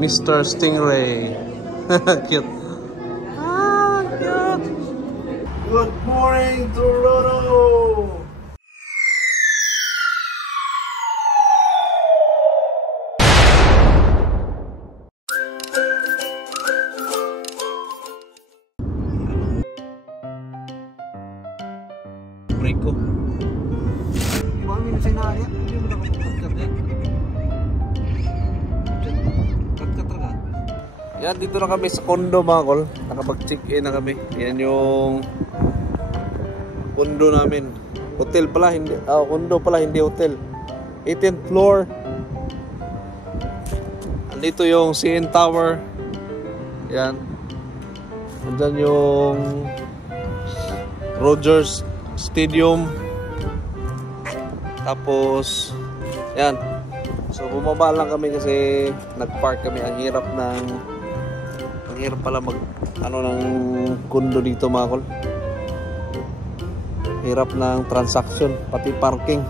Mr. Stingray. Cute. Ah, cute. Good morning, Toronto. Rico. Yan, dito na kami sa condo mga kol. Nakapag-check-in na kami. Yan yung condo namin. Hotel pala, hindi. Condo pala, hindi hotel. 18th floor. Andito yung CN Tower. Yan. Andyan yung Rogers Stadium. Tapos yan. So bumaba lang kami kasi nag-park kami. Ang hirap pala mag ng condo dito mga kol. Hirap ng transaction pati parking.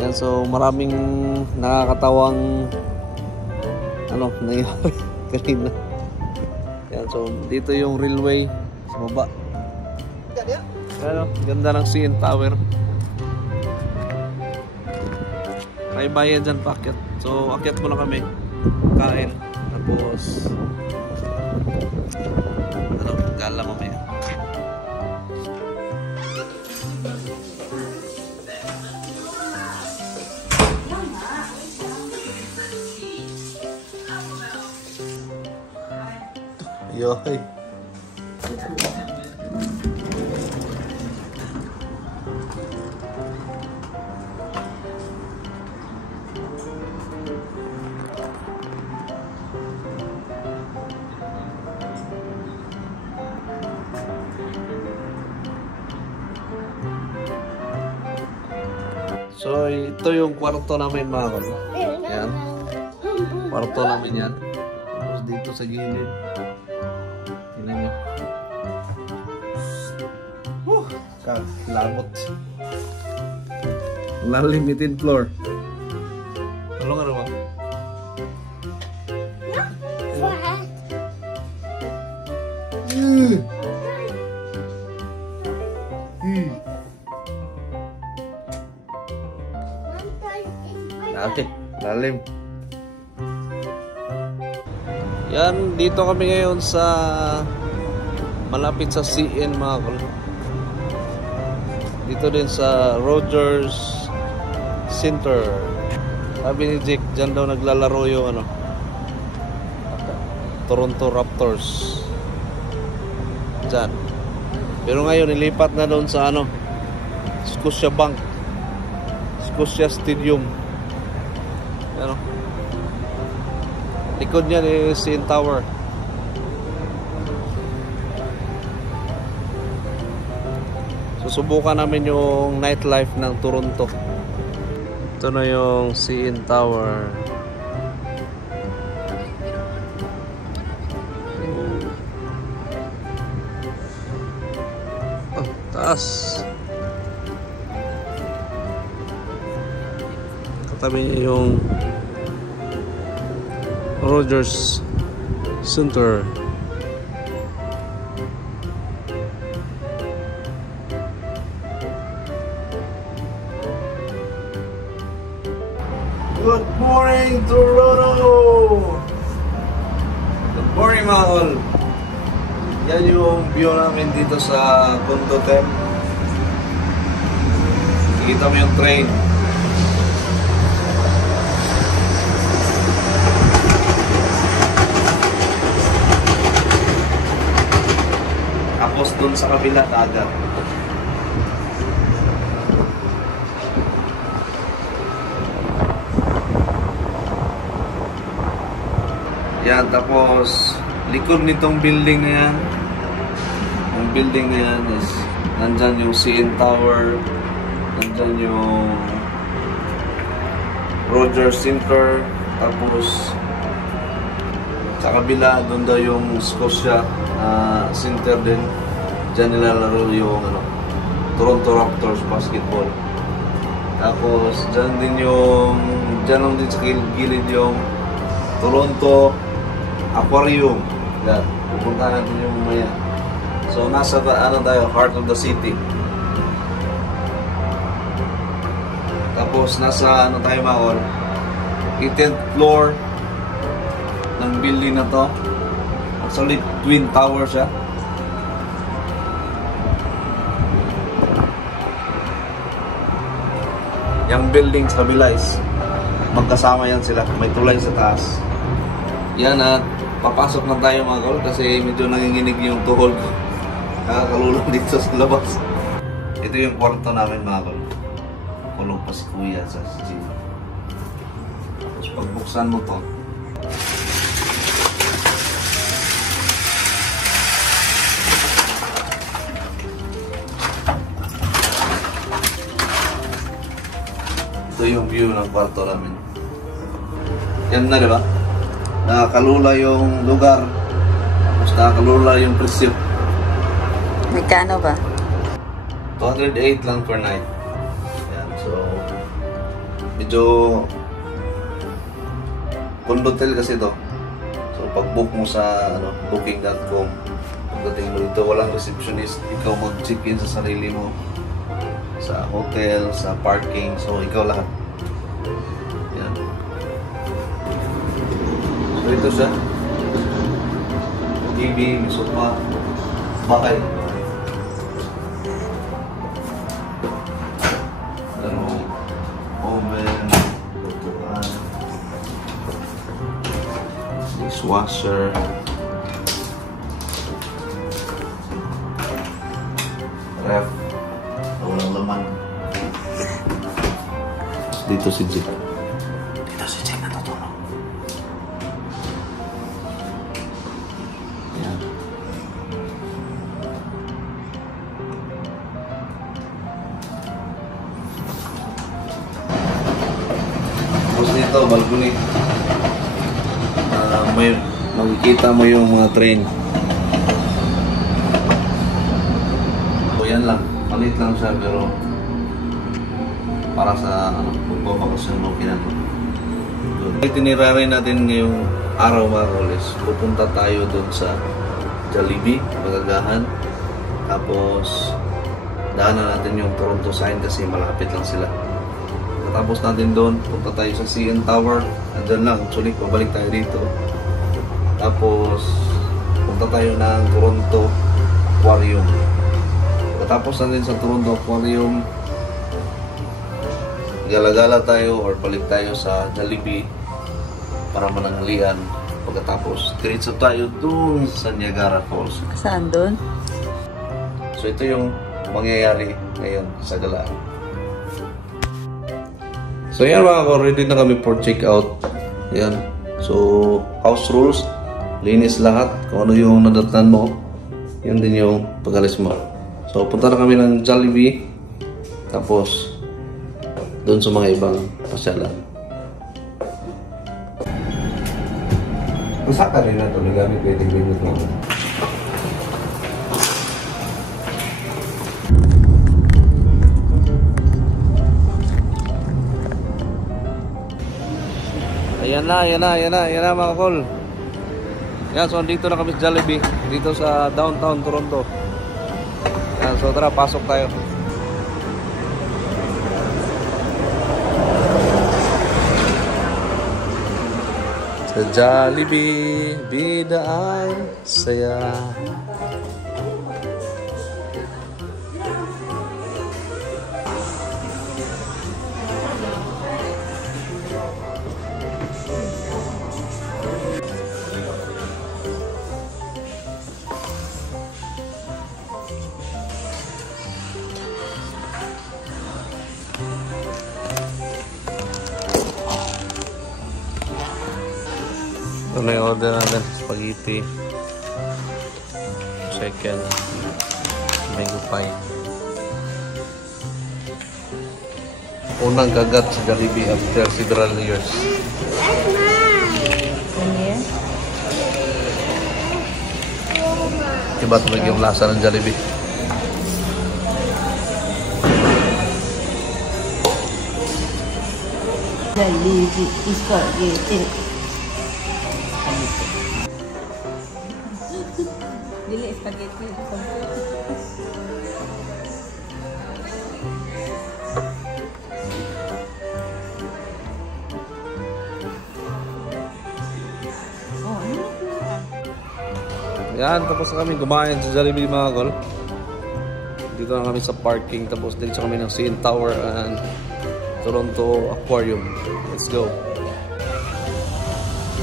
Yan, so maraming nakakatawang nangyari kanina. Yan, so dito yung railway sa baba. Ano, ganda ng CN Tower. May bayad dyan pa akyat. So akyat muna kami, kain, tapos gala mamaya. Yoy. So ito yung kwarto namin mga kol. Yan. Kwarto namin yan. Tapos dito sa gilid. Tingnan nyo. Labot. Limited floor. Ano nga naman? Okay, lalim. Yan, dito kami ngayon sa malapit sa CN mga kol. Dito din sa Rogers Center. Sabi ni Jake, dyan daw naglalaro yung Toronto Raptors. Dyan. Pero ngayon nilipat na doon sa Scotia Bank, Scotia Stadium. Ano? Likod niya ni CN Tower. Susubukan namin yung nightlife ng Toronto. Ito na yung CN Tower. Oh, taas. Katabi niya yung Rogers Center. Good morning, Toronto! Good morning, mga kol. Yan yung view namin dito sa Condo 10. Nakikita mo yung train. Tapos dun sa kabila, dagat. Yan, tapos likod nitong building na yan, yung building na yan is nandyan yung CN Tower, nandyan yung Rogers Center, tapos sa kabila doon daw yung Scotia Center din. Dyan nilalaro yung Toronto Raptors basketball. Tapos dyan din yung, dyan lang din sa gilid yung Toronto Aquarium. Yan, pupuntahan natin yung mamaya. So, nasa ano tayo, heart of the city. Tapos, nasa ano tayo mga kol, 18th floor ng building na to. Actually, Twin Tower siya. Yung building sa kabila is magkasama yan sila. May tulay sa taas. Yan at papasok na tayo mga kol kasi medyo nanginginig yung tuhol ko. Nakakalulong dito sa labas. Ito yung kwarto namin mga kol. Kulong pa si kuya sa gym. Tapos pagbuksan mo to, ito yung view ng kwarto namin. Yan na, di ba? Nakakalula yung lugar. Tapos nakakalula yung presyo. Magkano ba? 208 lang per night. Yan, so medyo condotel kasi to. So pag book mo sa ano, booking.com, pagdating mo dito walang receptionist, ikaw mag-check-in sa sarili mo, sa hotel, sa parking, so ikaw lahat. Yan. So ito siya. TV, may sofa, bahay. Ano, oven, lutuan, dishwasher, ref. Walang laman. Dito si Jake. Dito si Jake natutulog. Ayan. Tapos dito, balcony. May makikita mo yung mga train. So yan lang. Malit lang siya pero para sa ano, magbabakasyon okay na to. Itinerary natin ngayong araw mga koles. Pupunta tayo doon sa Jollibee, Magagahan. Tapos daanan natin yung Toronto sign kasi malapit lang sila. Tapos natin doon, punta tayo sa CN Tower. Andun lang, actually, pabalik tayo dito. Tapos punta tayo ng Toronto Aquarium. Tapos natin sa Toronto Aquarium, gala-gala tayo or balik tayo sa Jollibee para mananghalian. Pagkatapos, diretso tayo dun sa Niagara Falls. Saan dun? So ito yung mangyayari ngayon sa galaan. So yan mga ko, ready na kami for check-out. Yan. So, house rules, linis lahat. Kung ano yung nadatnan mo, yun din yung pag-alis mo. So, punta na kami ng Jollibee. Tapos, doon sa mga ibang pasyalan. Usa ka rin na ito, nagamit pwede binit mo. Ayan na mga kol. Yan, so dito na kami sa Jollibee. Dito sa downtown Toronto. Yan, so tara, pasok tayo. Sa Jollibee, bida ay saya. Ito na yung order natin, spaghetti, second, mango pie. Unang kagat sa Jollibee after several years. Iba talaga yung lasa ng Jollibee. Jollibee spaghetti. Yan, tapos na kami kumain sa Jollibee mga kol. Dito na kami sa parking. Tapos dito kami ng CN Tower and Toronto Aquarium. Let's go.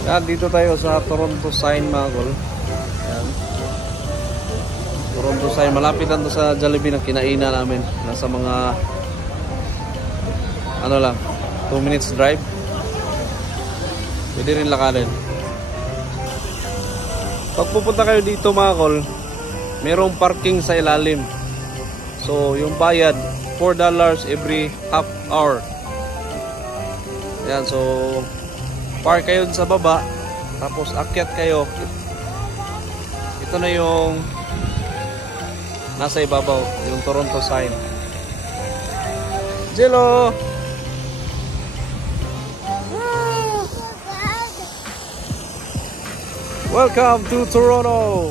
Yan, dito tayo sa Toronto Sign mga kol. Yan. Toronto Sign. Malapit lang to sa Jollibee na kinainan namin. Nasa mga ano lang, 2 minutes drive. Pwede rin lakarin. Pag pupunta kayo dito mga kol, merong parking sa ilalim. So yung bayad $4 every half hour. Yan, so park kayo sa baba, tapos akyat kayo. Ito na yung nasa ibabaw, yung Toronto Sign. Jello! Welcome to Toronto!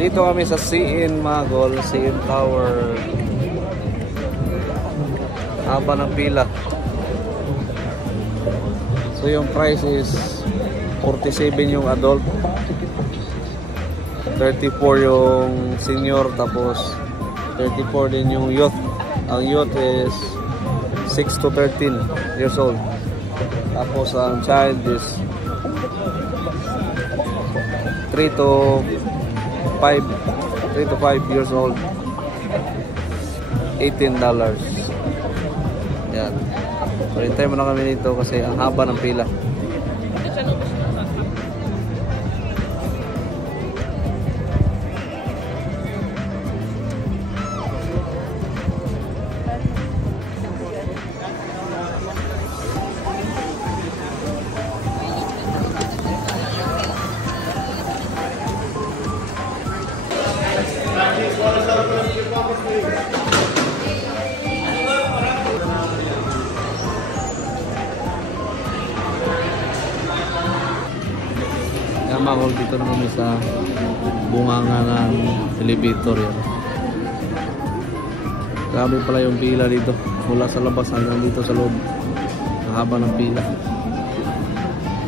Dito kami sa CN mga kol, CN Tower. Haba ng pila. So yung price is 47 yung adult, 34 yung senior, tapos 34 din yung youth. Ang youth is 6 to 13 years old. Tapos ang child is 3 to 5 years old. $18. Yan. So hintay mo na kami dito kasi ang haba ng pila. Mga dito na kami sa bunganga ng elevator yan. Grabe pala yung pila dito mula sa labas hanggang dito sa loob. Ang haba ng pila,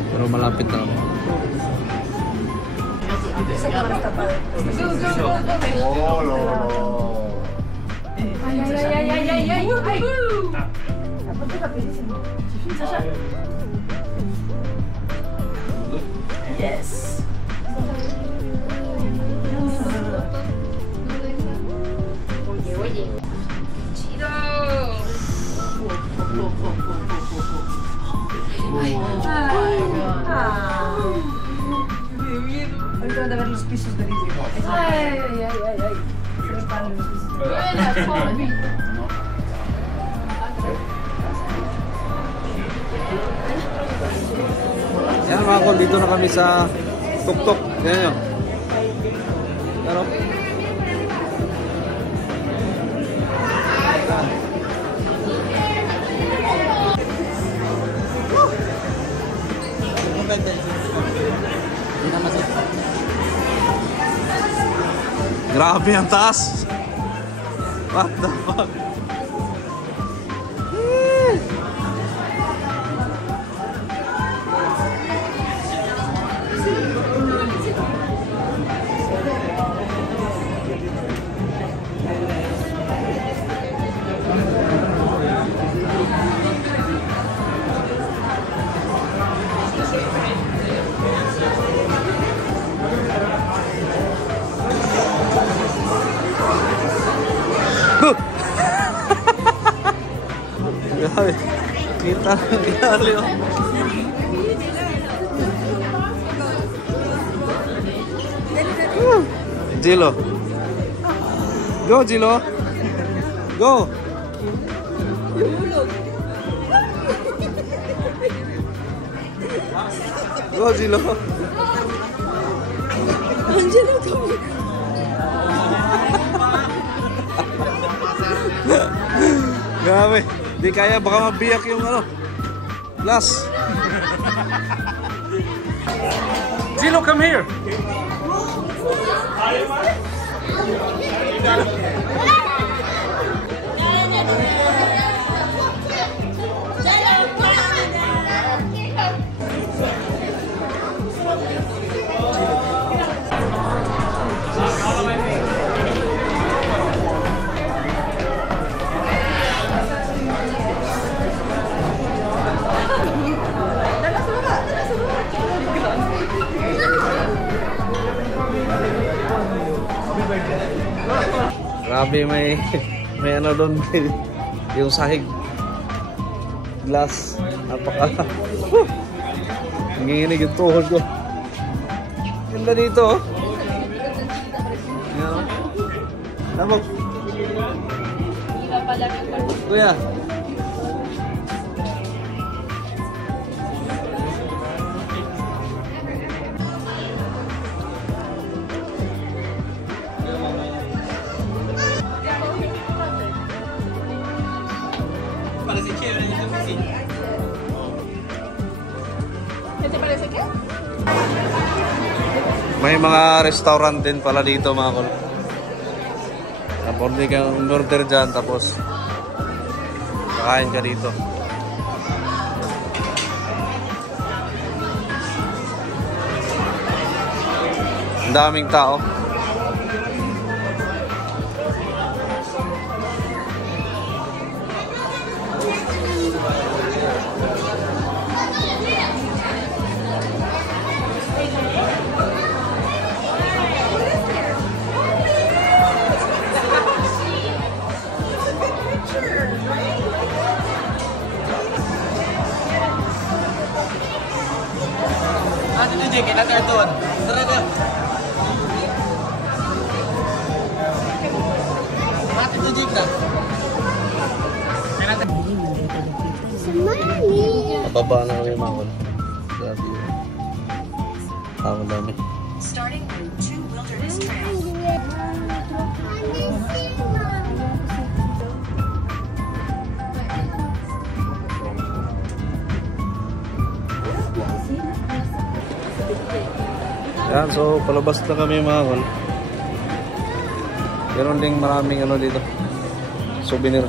pero malapit na ako. Yes. Ahorita van a ver los pisos de vidrio. Ay. Se reparan los pisos de vidrio. Yan mga kol, dito na kami sa tuk-tuk. Yan yun. Pero grabe ang taas. What the fuck? Grabe. Kita nangyari oh. Jello. Go Jello. Go. Go Jello. Grabe. Di kaya, baka mabiyak yung ano. Last. Jello, come here. Grabe, may ano doon, yung sahig. Glass. Napaka. Nanginginig yung tuhod ko. Ganda dito, oh. Yan, oh. Lamok. Kuya. May mga restaurant din pala dito mga kol. Order kang order dyan tapos kakain ka dito. Ang daming tao. Kita karton. Tara. Mati tu jika. Mababa na kami mga kol. Grabe yun. Tao dami. Starting on 2 Wilderness Trail. Yan, so palabas na kami mga kol. Meron ding maraming ano dito. Souvenir.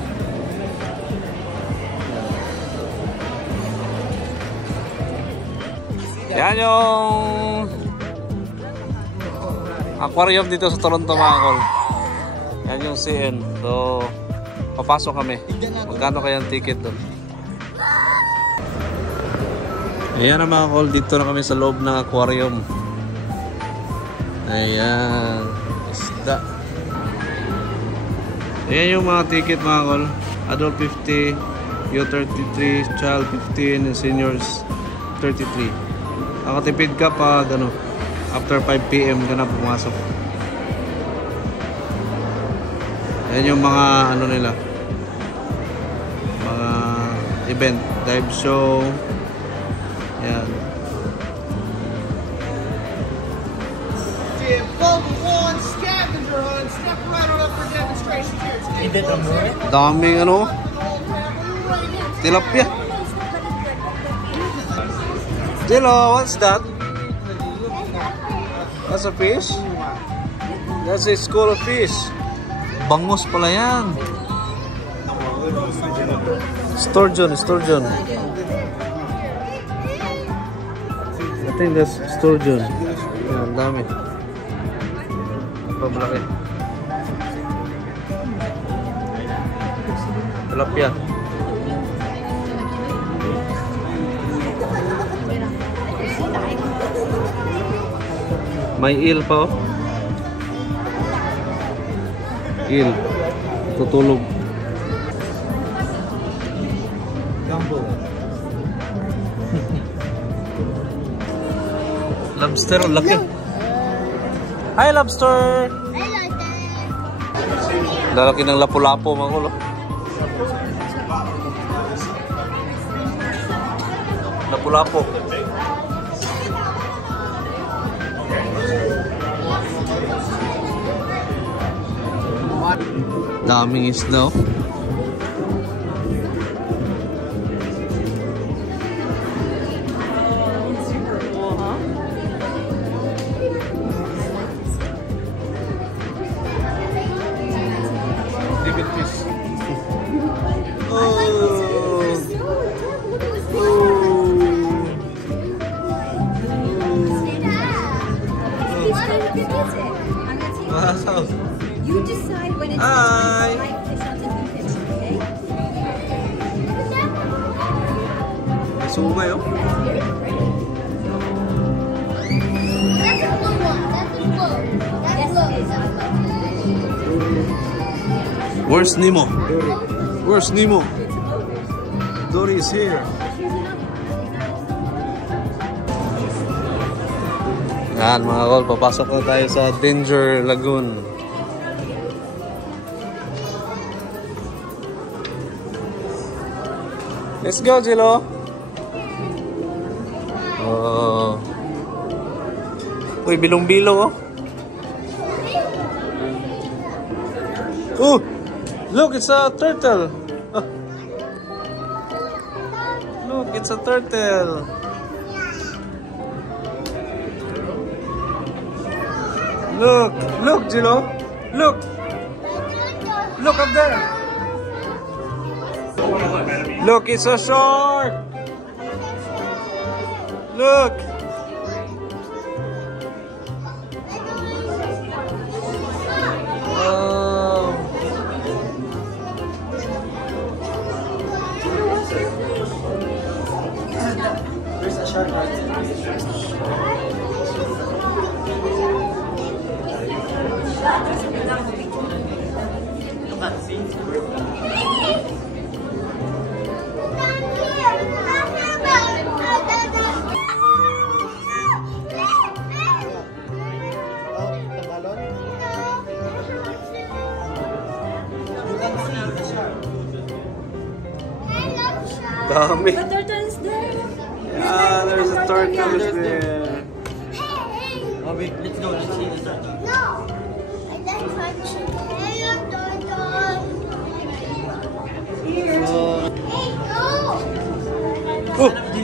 Yan yung aquarium dito sa Toronto mga kol. Yan yung CN. So papasok kami. Magkano kaya ang ticket doon? Ayan na mga kol, dito na kami sa loob ng aquarium. Ayan, isda. Ayan yung mga ticket mga kol. Adult 50, youth 33, child 15, and seniors 33. Nakatipid ka pag ano, after 5 PM ka na pumasok. Ayan yung mga ano nila, mga event, dive show. Ayan. Daming ano, tilapia. Jello, what's that? That's a fish? That's a school of fish. Bangus pala yan. Sturgeon. I think that's sturgeon. Ang dami. Pamalaki. Tilapia. May eel pa, oh. Eel. Tutulog. Lobster, ang laki. Hi, lobster! Lalaki ng lapu-lapo, mga kulo. Lapu-lapo. Daming isda, oh. Wow. You decide when it's Hi. time to place something in the kitchen, okay? May sumay, oh. That's a blue one. That's a blue. That's blue. Where's Nemo? Where's Nemo? Dory is here. Yan mga kol, papasok na tayo sa Danger Lagoon. Let's go, Jilo. Oh. Uy, bilong-bilong oh. Oh, look, it's a turtle. Oh. Look, it's a turtle. Look, look, Jilo. Look. Look up there. Look, it's a shark. Look. There's a shark right there. Look at, see? Dami. The turtle is there. Yeah, there's a turtle there. Oh, wait, let's go. Let's see the shark. No! I don't touch it. Hey,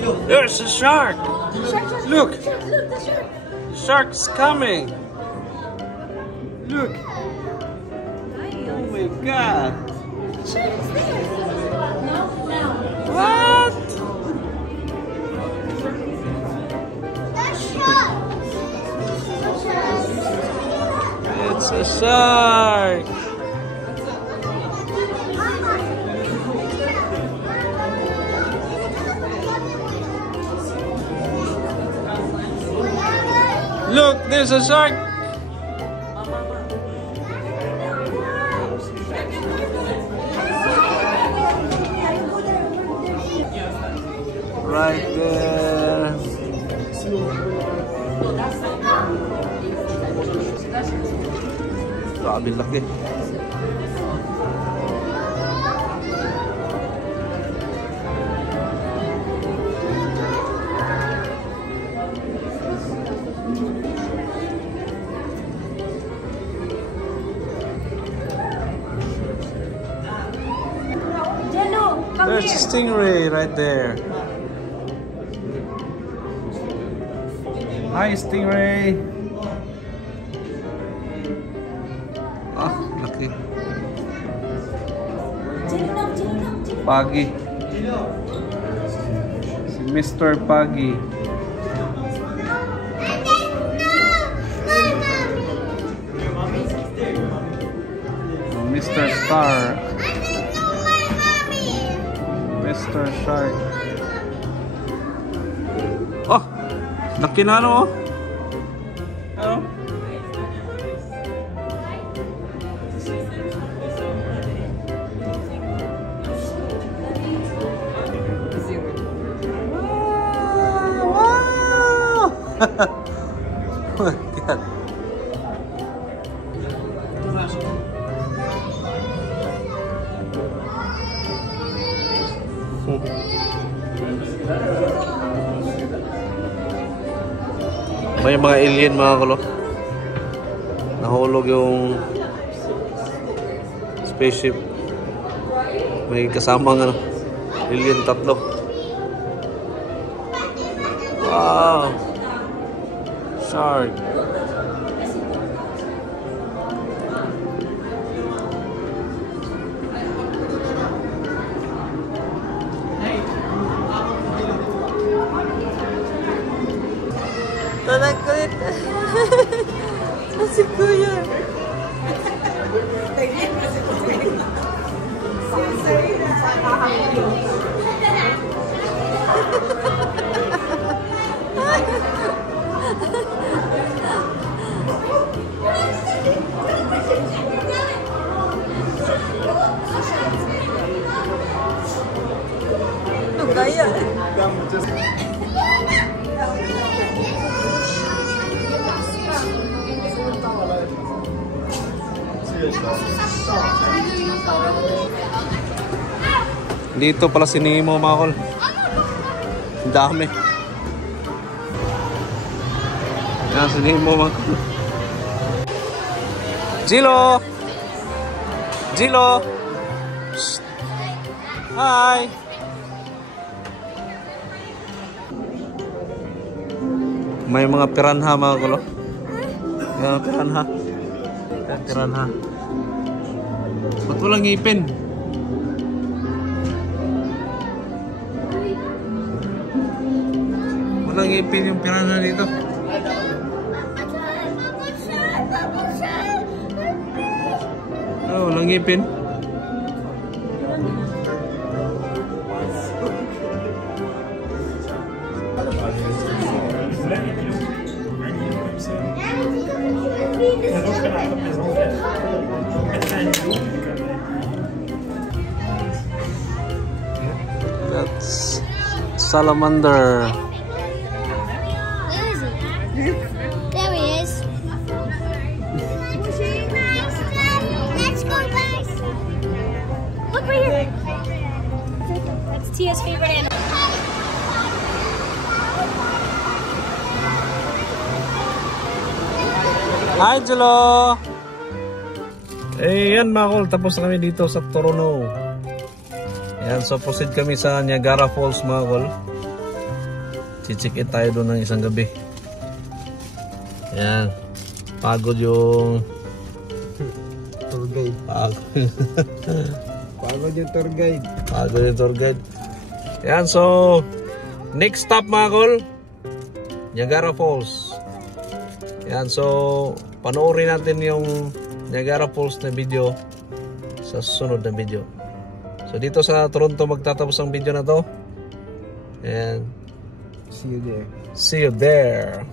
Oh, there's a shark. Look, Look, the shark. the shark's coming. Look. Oh my God. The shark is there. No, no. What? It's a shark. Look, there's a shark. Right there. Grabe laki. Jello, come There's a here. stingray right there. Hi, stingray. Ah, laki. Jello, Jello. Pagi. Si Mr. Pagi. Mr. Star. Mr. Shark. Oh! Laki na ano oh. Ano? Wow! Oh my God. May mga alien mga kulo. Nahulog yung spaceship. May kasamang ano, alien tatlo. Wow! Shark. Talag ko ito. Si Kuya. Dito pala si Nemo mga kol. Ang dami. Yan si Nemo mga kol. Jilo! Jilo! Shh. Hi! May mga piranha mga kol. May mga piranha. Piranha. Ba't walang ngipin? Walang ngipin yung piranha dito. Oh, walang ngipin. That's salamander. There he is. Let's go, guys. Look right here. That's Tia's favorite animal. Hi, Jello! Eh, yan mga kol. Tapos na kami dito sa Toronto. Yan, so proceed kami sa Niagara Falls mga kol. Chichik-in tayo doon ng isang gabi. Yan. Pagod yung... Tour guide. Pagod yung tour guide. Pagod yung tour guide. Yan, so... Next stop mga kol. Niagara Falls. Yan, so... Panoorin natin yung Niagara Falls na video sa susunod na video. So dito sa Toronto magtatapos ang video na to. And See you there. see you there.